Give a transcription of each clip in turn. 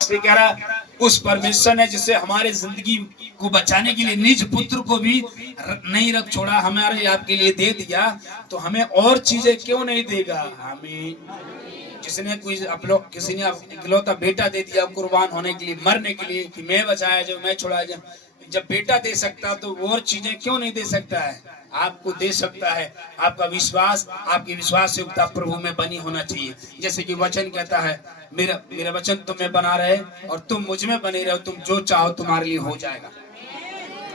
से कह रहा उस परमेश्वर ने जिसे हमारे जिंदगी को बचाने के लिए निज पुत्र को भी नहीं रख छोड़ा, हमारे आपके लिए दे दिया, तो हमें और चीजें क्यों नहीं देगा। हमें जिसने कोई किसी ने इकलौता बेटा दे दिया कुर्बान होने के लिए, मरने के लिए, कि मैं बचाया जाऊं, मैं छुड़ाया जाऊं, जब बेटा दे सकता तो और चीजें क्यों नहीं दे सकता है। आपको दे सकता है। आपका विश्वास, आपके विश्वास युक्ता प्रभु में बनी होना चाहिए। जैसे कि वचन कहता है, मेरा मेरा वचन तुम में बना रहे और तुम मुझ में बने रहो, तुम जो चाहो तुम्हारे लिए हो जाएगा।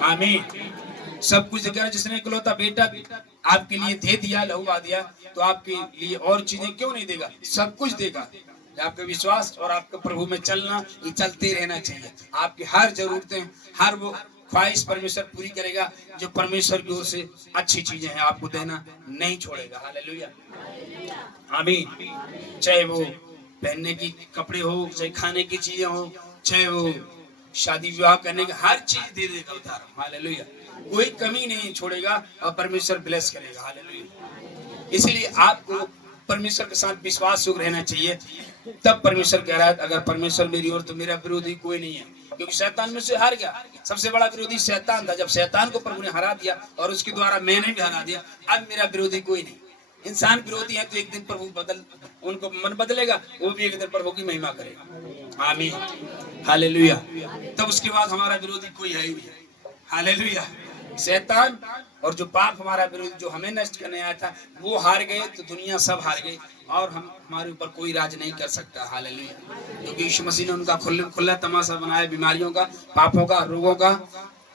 आमीन। सब कुछ देगा। जिसने इकलौता बेटा आपके लिए दे दिया, लहू दिया, तो आपके लिए और चीजें क्यों नहीं देगा, सब कुछ देगा। आपका विश्वास और आपका प्रभु में चलना, ये चलते रहना चाहिए। आपकी हर जरूरतें, हर वो ख्वाहिश परमेश्वर पूरी करेगा। जो परमेश्वर की ओर से अच्छी चीजें हैं आपको देना नहीं छोड़ेगा। हालेलुया, आमीन। चाहे वो पहनने की कपड़े हो, चाहे खाने की चीजें हो, चाहे वो शादी विवाह करने की, हर चीज दे देगा उधार। हालेलुया, कोई कमी नहीं छोड़ेगा और परमेश्वर ब्लेस करेगा। हालेलुया। इसीलिए आपको परमेश्वर के साथ विश्वास युक्त रहना चाहिए। तब परमेश्वर कह रहा है, अगर परमेश्वर मेरी ओर तो मेरा विरोधी कोई नहीं है। क्योंकि शैतान में से हार गया। सबसे बड़ा विरोधी शैतान था। जब शैतान को प्रभु ने हरा दिया और उसके द्वारा मैंने भी हरा दिया, अब मेरा विरोधी कोई नहीं। इंसान विरोधी है तो एक दिन प्रभु उनको मन बदलेगा, वो भी एक दिन प्रभु की महिमा करेगा। आमीन, हालेलुया। तब उसके बाद हमारा विरोधी कोई है ही नहीं। हालेलुया। शैतान और जो पाप हमारा विरोधी, जो हमें नष्ट करने आया था, वो हार गए तो दुनिया सब हार गई और हम हमारे ऊपर कोई राज नहीं कर सकता। हालेलुया। क्योंकि यीशु मसीह ने उनका खुला तमाशा बनाया, बीमारियों का, पापों का, रोगों का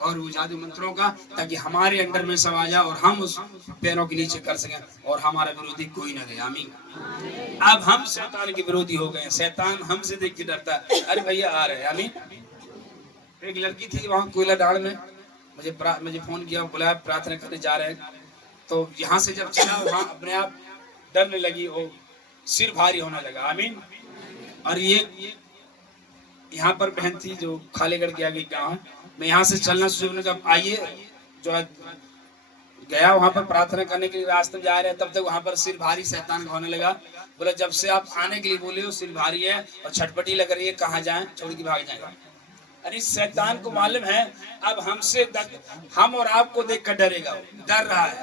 और वो जादू मंत्रों का, ताकि हमारे अंडर में सब आ जाए और हम उस पैरों के नीचे कर सकें और हमारा विरोधी कोई न रहे। आमीन। अब हम शैतान के विरोधी हो गए। शैतान हमसे देख के डरता है। अरे भैया आ रहे हैं। आमीन। एक लड़की थी वहाँ कोयला डाल में, मुझे फोन किया, बुलाया, प्रार्थना करने जा रहे हैं। तो यहाँ से जब चला, वहाँ अपने आप डरने लगी, वो सिर भारी होने लगा। आमीन। और ये यहाँ पर बहन थी जो खालीगढ़ के आगे गाँव, मैं यहाँ से चलना शुरू कहा आइए, जो है गया वहाँ पर प्रार्थना करने के लिए, रास्ते में जा रहे हैं, तब तक वहाँ पर सिर भारी शैतान होने लगा। बोला जब से आप आने के लिए बोले हो सिर भारी है और छटपटी लग रही है, कहाँ जाएं, छोड़ के भाग जाएगा। अरे शैतान को मालूम है अब हम और आपको देख कर डरेगा, डर रहा है।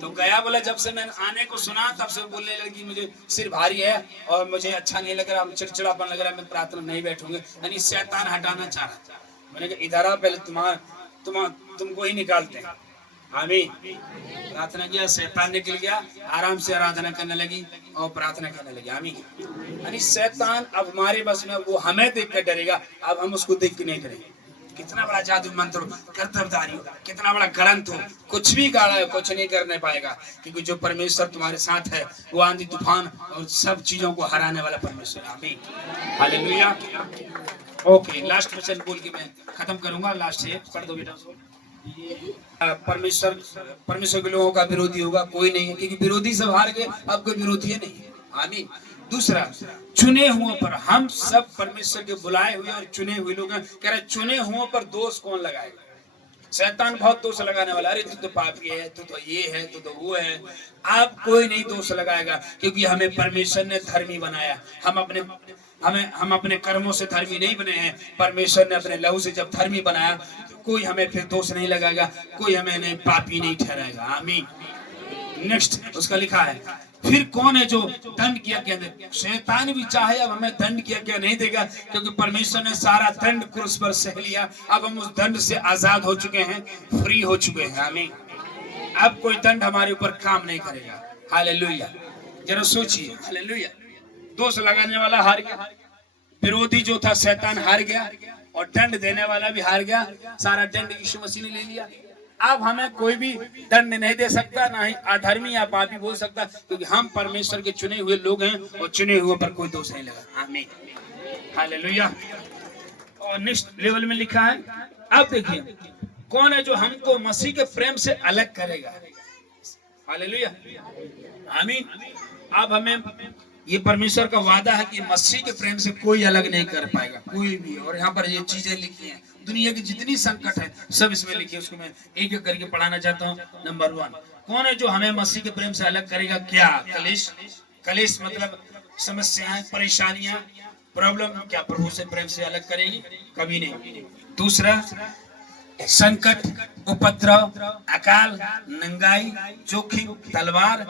तो गया, बोला जब से मैंने आने को सुना तब से बोलने लगी मुझे सिर भारी है और मुझे अच्छा नहीं लग रहा, चिड़चिड़ापन लग रहा है, मैं प्रार्थना नहीं बैठूंगी। यानी शैतान हटाना चाह रहा था। मैंने कहा इधर आ, पहले तुमको ही निकालते हैं। आमीन। प्रार्थना किया, शैतान निकल गया, आराम से आराधना करने लगी और प्रार्थना करने लगी। आमीन। यानी शैतान अब हमारे बस में, वो हमें देख कर डरेगा, अब हम उसको देख के नहीं डरेंगे। कितना बड़ा जादू मंत्र हो, कर्तव्यधारी हो, कितना बड़ा ग्रंथ हो, कुछ भी गाड़ा है, कुछ नहीं करने पाएगा। क्योंकि जो परमेश्वर तुम्हारे साथ है वो आंधी तूफान और सब चीजों को हराने वाला परमेश्वर। आमीन, हालेलुया। ओके, लास्ट क्वेश्चन बोल के मैं खत्म करूंगा। लास्ट है, पढ़ दो बेटा। परमेश्वर परमेश्वर के लोगों का विरोधी होगा कोई नहीं है, क्योंकि विरोधी सब हार गए, अब कोई विरोधी है नहीं। आमीन। दूसरा, चुने हुओं पर, हम सब परमेश्वर के बुलाए हुए और चुने हुए लोग हैं। कह रहे चुने हुओं पर दोष कौन लगाएगा। शैतान बहुत दोष लगाने वाला, अरे तू तो पापी है, तू तो ये है, तू तो वो है। आप कोई नहीं दोष लगाएगा, क्योंकि हमें परमेश्वर ने धर्मी बनाया। हम अपने कर्मों से धर्मी नहीं बने हैं। परमेश्वर ने अपने लहू से जब धर्मी बनाया तो कोई हमें फिर दोष नहीं लगाएगा, कोई हमें नहीं पापी नहीं ठहराएगा। आमीन। नेक्स्ट उसका लिखा है, फिर कौन है जो दंड किया क्या नहीं। शैतान भी चाहे अब हमें दंड किया क्या नहीं देगा, क्योंकि परमेश्वर ने सारा दंड क्रूस पर सह लिया। अब हम उस दंड से आजाद हो चुके हैं, फ्री हो चुके हैं। आमीन। अब कोई दंड हमारे ऊपर काम नहीं करेगा। हालेलुया। जरा सोचिए, हालेलुया। दोष लगाने वाला हार गया, विरोधी जो था शैतान हार गया, और दंड देने वाला भी हार गया। सारा दंड यीशु मसीह ने ले लिया। अब हमें कोई भी दंड नहीं दे सकता, ना ही अधर्मी या पापी बोल सकता, क्योंकि हम परमेश्वर के चुने हुए लोग हैं और चुने हुए पर कोई दोष नहीं लगा। आमीन, हालेलुया। और नेक्स्ट लेवल में लिखा है, अब देखिए कौन है जो हमको मसीह के प्रेम से अलग करेगा। हालेलुया, आमीन। अब हमें ये परमेश्वर का वादा है कि मसीह के प्रेम से कोई अलग नहीं कर पाएगा, कोई भी। और यहाँ पर ये चीजें लिखी हैं, दुनिया की जितनी संकट है सब इसमें लिखी है। उसको मैं एक एक करके पढ़ाना चाहता हूँ। नंबर 1, कौन है जो हमें मसीह के प्रेम से अलग करेगा। क्या? कलेश। कलेश मतलब समस्याएं, परेशानियां, प्रॉब्लम क्या प्रभु से प्रेम से अलग करेगी? कभी नहीं। दूसरा, संकट, उपद्रव, अकाल, नंगाई, जोखिम, तलवार,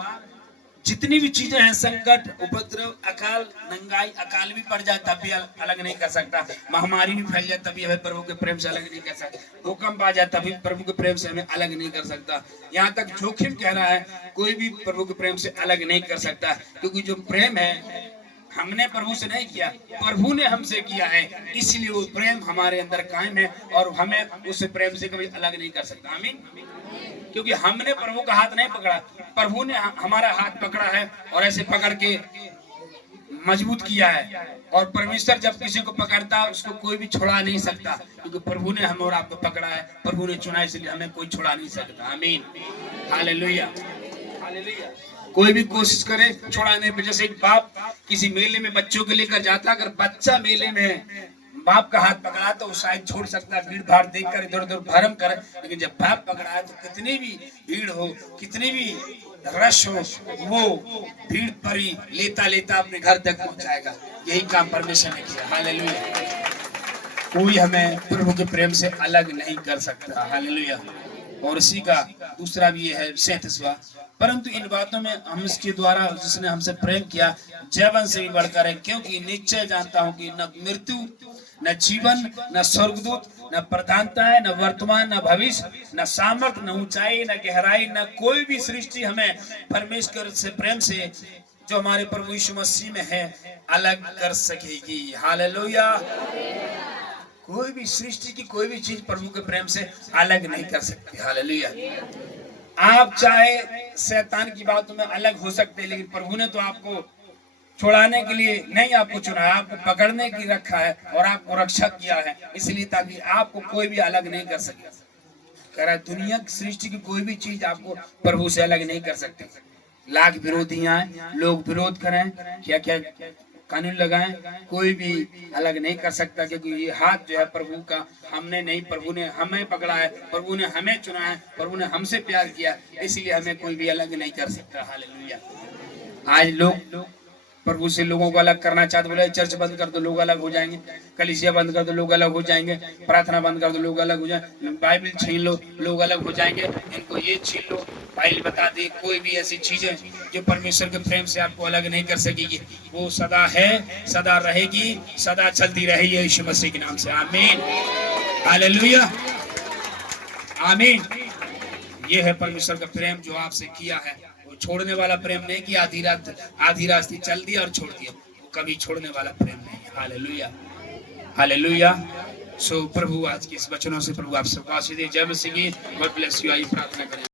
जितनी भी चीजें हैं, संकट, उपद्रव, अकाल, नंगाई, अकाल भी पड़ जाए तब भी अलग नहीं कर सकता। महामारी भी फैल जाए तभी हमें प्रभु के प्रेम से अलग नहीं कर सकता। भूकंप आ जाए तभी प्रभु के प्रेम से हमें अलग नहीं कर सकता। यहाँ तक जोखिम कह रहा है, कोई भी प्रभु के प्रेम से अलग नहीं कर सकता, क्योंकि जो प्रेम है हमने प्रभु से नहीं किया, प्रभु ने हमसे किया है, इसलिए वो प्रेम हमारे अंदर कायम है और हमें उस प्रेम से कभी अलग नहीं कर सकता। आमीन। क्योंकि हमने प्रभु का हाथ नहीं पकड़ा, प्रभु ने हमारा हाथ पकड़ा है और ऐसे पकड़ के मजबूत किया है। और परमेश्वर जब किसी को पकड़ता है उसको कोई भी छुड़ा नहीं सकता, क्योंकि प्रभु ने हम और आपको पकड़ा है, प्रभु ने चुना, इसलिए हमें कोई छुड़ा नहीं सकता। आमीन, हालेलुया, हालेलुया। कोई भी कोशिश करे छुड़ाने पे, जैसे एक बाप किसी मेले में बच्चों को लेकर जाता, अगर बच्चा मेले में बाप का हाथ पकड़ा तो शायद छोड़ सकता, भीड़ भाड़ देखकर इधर उधर भरम करे, लेकिन जब बाप पकड़ा है तो कितनी भी भीड़ हो, कितनी भी रश हो, वो भीड़ पर ही लेता लेता अपने घर तक पहुंचाएगा। यही काम परमेश्वर ने किया। हालेलुया। कोई हमें प्रभु के प्रेम से अलग नहीं कर सकता। हालेलुया। और इसी का दूसरा भी है 37वां, परंतु इन बातों में हम इसके द्वारा जिसने हमसे प्रेम किया जीवन से भी बढ़कर है, क्योंकि निश्चय जानता हूं कि न मृत्यु, न जीवन, न स्वर्गदूत, न प्रधानता है, न वर्तमान, न भविष्य, न सामर्थ, न ऊंचाई, न गहराई, न कोई भी सृष्टि हमें परमेश्वर से प्रेम से जो हमारे प्रभु यीशु मसीह में है अलग कर सकेगी। हालेलुया। कोई भी सृष्टि की कोई भी चीज प्रभु के प्रेम से अलग नहीं कर सकती। हालेलुया। आप चाहे शैतान की बातों में अलग हो सकते हैं, लेकिन प्रभु ने तो आपको छुड़ाने के लिए नहीं आपको चुना, आपको पकड़ने की रखा है और आपको रक्षा किया है, इसलिए ताकि आपको कोई भी अलग नहीं कर सके। कह रहा दुनिया की सृष्टि की कोई भी चीज आपको प्रभु से अलग नहीं कर सकती। लाख विरोधियां हैं, लोग विरोध करें, क्या क्या कानून लगाएं, कोई भी अलग नहीं कर सकता, क्योंकि ये हाथ जो है प्रभु का हमने नहीं, प्रभु ने हमें पकड़ा है, प्रभु ने हमें चुना है, प्रभु ने हमसे प्यार किया, इसलिए हमें कोई भी अलग नहीं कर सकता। हालेलुया। आज लोग प्रभु से लोगों को अलग करना चाहते, बोले चर्च बंद कर दो लोग अलग हो जाएंगे, कलीसिया बंद कर दो लोग अलग हो जाएंगे, प्रार्थना बंद कर दो लोग अलग हो जाएंगे, बाइबल छीन लो लोग अलग हो जाएंगे, इनको ये छीन लो। बाइबल बता दे कोई भी ऐसी चीजें जो परमेश्वर के प्रेम से आपको अलग नहीं कर सकेगी, वो सदा है, सदा रहेगी, सदा चलती रहेगी यीशु मसीह के नाम से। आमीन, हालेलुया, आमीन। ये है परमेश्वर का प्रेम जो आपसे किया है। वो छोड़ने वाला प्रेम नहीं कि आधी रास्ते चल दिया और छोड़ दिया, वो कभी छोड़ने वाला प्रेम नहीं है। Hallelujah, hallelujah. सो प्रभु आज के इस वचनों से प्रभु आप सबको आशीष दे। जय मसीह की। God bless you. आइए प्रार्थना करें।